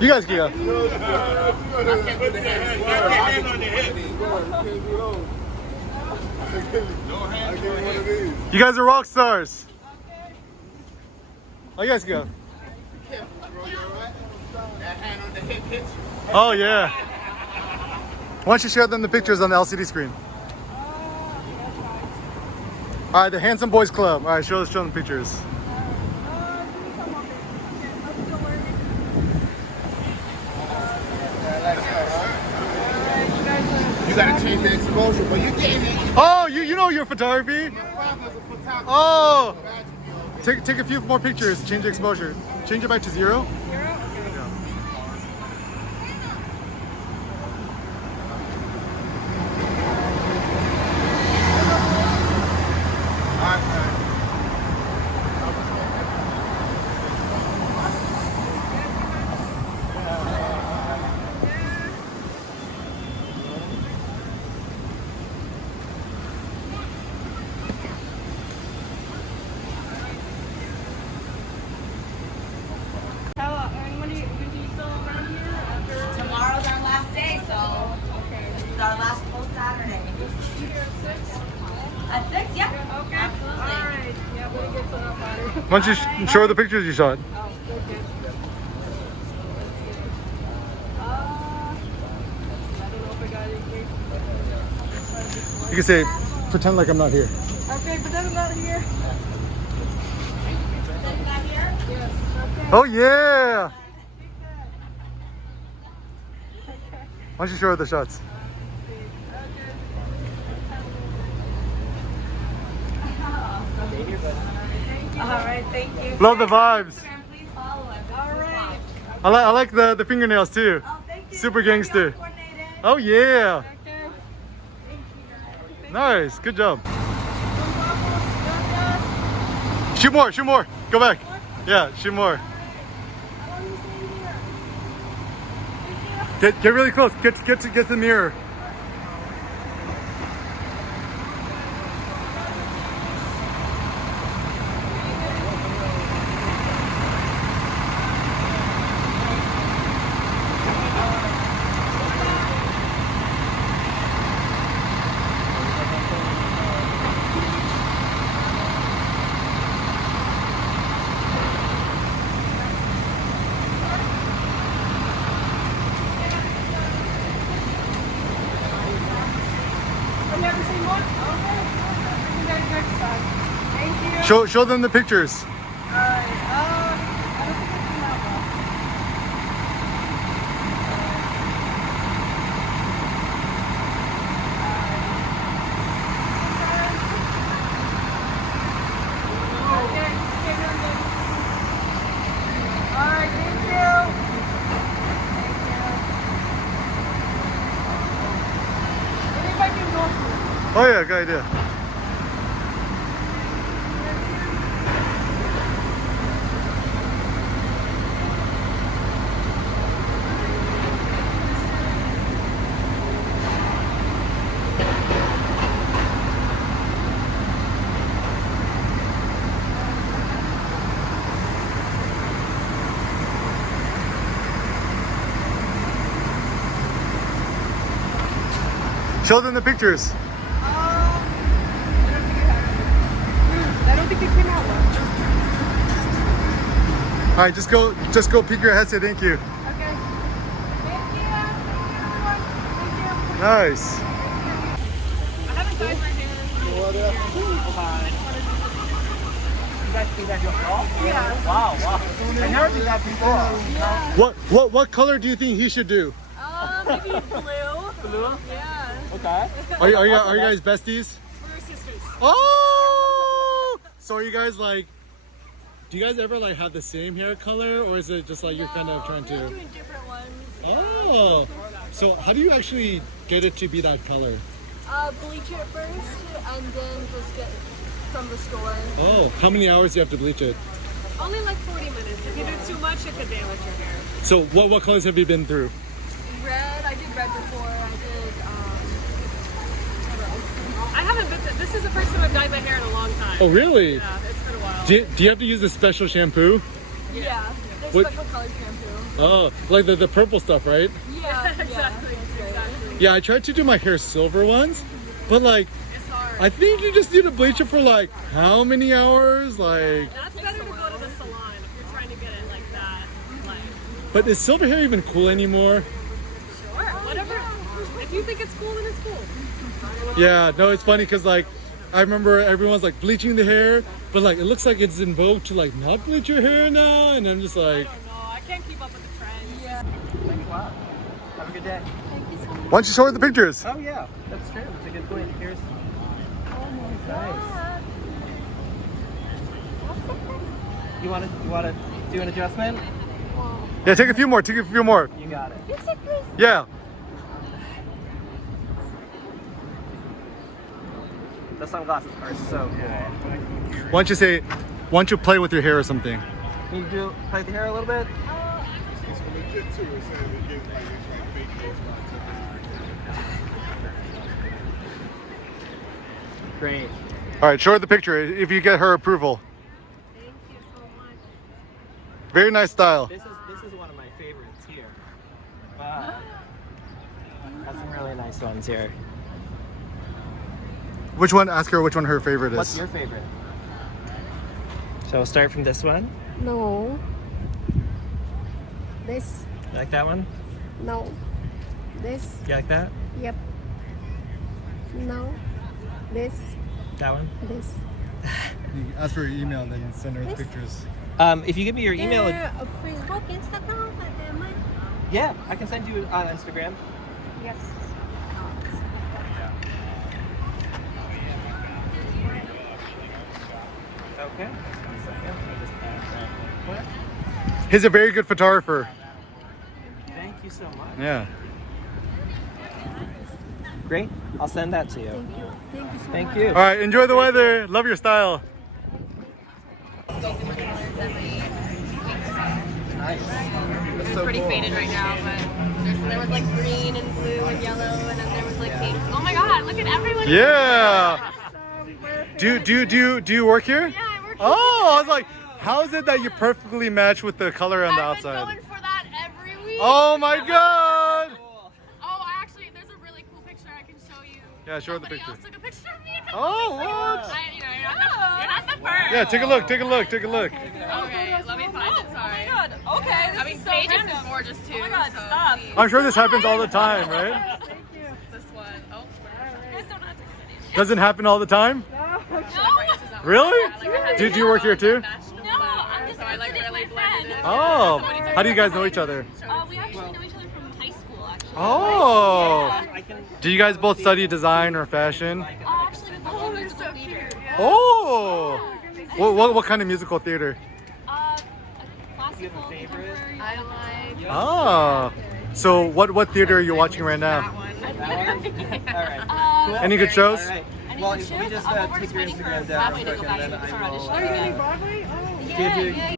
You guys can go. You guys are rock stars. Oh, you guys can go. Oh, yeah. Why don't you share them the pictures on the LCD screen? All right, the Handsome Boys Club. All right, show them pictures. You gotta change the exposure, but you're getting it. Oh, you know your photography? Your father's a photographer. Oh! Take a few more pictures, change the exposure. Change it back to 0. Tomorrow's our last day, so it's our last full Saturday. At 6, yeah. Okay. Absolutely. All right. Yeah, we'll get some up water. Why don't you show her the pictures you shot? Oh, okay. I don't know if I got anything. You can say, pretend like I'm not here. Okay, but that's not here. Not here? Yes. Okay. Oh, yeah! Why don't you show her the shots? All right, thank you. Love the vibes. Instagram, please follow us. All right. I like the fingernails too. Oh, thank you. Super gangster. Coordinated. Oh, yeah! Okay. Nice, good job. Shoot more, shoot more. Go back. Yeah, shoot more. Get really close. Get to the mirror. I've never seen one. Okay. I think that's next time. Thank you. Show them the pictures. Alright. I don't think I can have one. Okay. Alright, thank you. Maybe if I can go through. Oh yeah, good idea. Show them the pictures. I don't think it came out well. All right, just go peek your head. Say thank you. Okay. Thank you. Everyone. Thank you. Nice. I haven't dyed my hair. Yeah. Wow. I never did that before. What color do you think he should do? Maybe blue. Blue? Yeah. Okay. Are you guys besties? We're sisters. Oh! So are you guys like? Do you guys ever like have the same hair color, or is it just like you're kind of trying We're to? doing different ones. Oh, so how do you actually get it to be that color? Bleach it first, and then just get from the store. Oh, how many hours do you have to bleach it? Only like 40 minutes. If you do too much, it could damage your hair. So what colors have you been through? Red, I haven't been to, this is the first time I've dyed my hair in a long time. Oh, really? Yeah, it's been a while. Do you have to use a special shampoo? Yeah. There's What- special color shampoo. Oh, like the purple stuff, right? Yeah. Exactly. Yeah, I tried to do my hair silver once, but like, It's hard. I think you just need to bleach it for like how many hours? Like, That's better to go to the salon if you're trying to get it like that. Like, but is silver hair even cool anymore? sure, whatever. If you think it's cool, then it's cool. Yeah, no, it's funny because like, I remember everyone's like bleaching the hair, but like it looks like it's in vogue to like not bleach your hair now, and I'm just I like, don't know. I can't keep up with the trends. Yeah. Thanks a lot. Have a good day. Thank you so much. why don't you show her the pictures? Oh yeah, that's true. That's a good point. Here's. Nice. You wanna do an adjustment? Yeah, take a few more. Take a few more. You got it. Fix it, please. Yeah. The sunglasses are so good. Why don't you play with your hair or something? Can you play with the hair a little bit? Great. All right, show her the picture if you get her approval. Thank you so much. Very nice style. This is one of my favorites here. Wow. Got some really nice ones here. Which one? Ask her which one her favorite is. What's your favorite? So we'll start from this one. No. This. You like that one? No. This. You like that? Yep. No. This. That one? This. Ask for her email and then send her the pictures. If you give me your email, Facebook, Instagram, yeah, I can send you on Instagram. Yes. Okay. One second. Let me just add that real quick. He's a very good photographer. Thank you so much. Yeah. Great. I'll send that to you. Thank you. Thank you so Thank much. you. All right, enjoy the weather. Love your style. Nice. That's so Pretty cool. faded right now, but there was like green and blue and yellow, and then there was like pink. Oh my god, look at everyone. Yeah. Do you work here? Yeah, I work Oh, I was like, how is it that you perfectly match with the color on the I've been outside? going for that every week. Oh my god. Oh, I actually, there's a really cool picture I can show you. Yeah, show her the Somebody picture. else took a picture of me. Oh, what? You're not the first. Yeah, take a look. Take a look. Take a look. Okay, let me find it. Sorry. Oh my god. Okay. This I mean, is so Paige random. is gorgeous too. Oh my god, so stop. I'm sure this happens all the time, right? This one. Oh. You guys don't have to get any. Doesn't happen all the time? No. Really? Do you work here too? No, I'm just really blended in. Oh, how do you guys know each other? We actually know each other from high school, actually. Oh, I can. do you guys both study design or fashion? Actually, we both do musical theater. Oh, what kind of musical theater? Classical, favorite? contemporary. I like. Oh, so what theater are you watching right now? That one? All right. Cool. Any good shows? All right. Any Well, good if we shows? just We're take just your waiting for Instagram down Broadway real to quick, go back and to then start I will auditioning. give you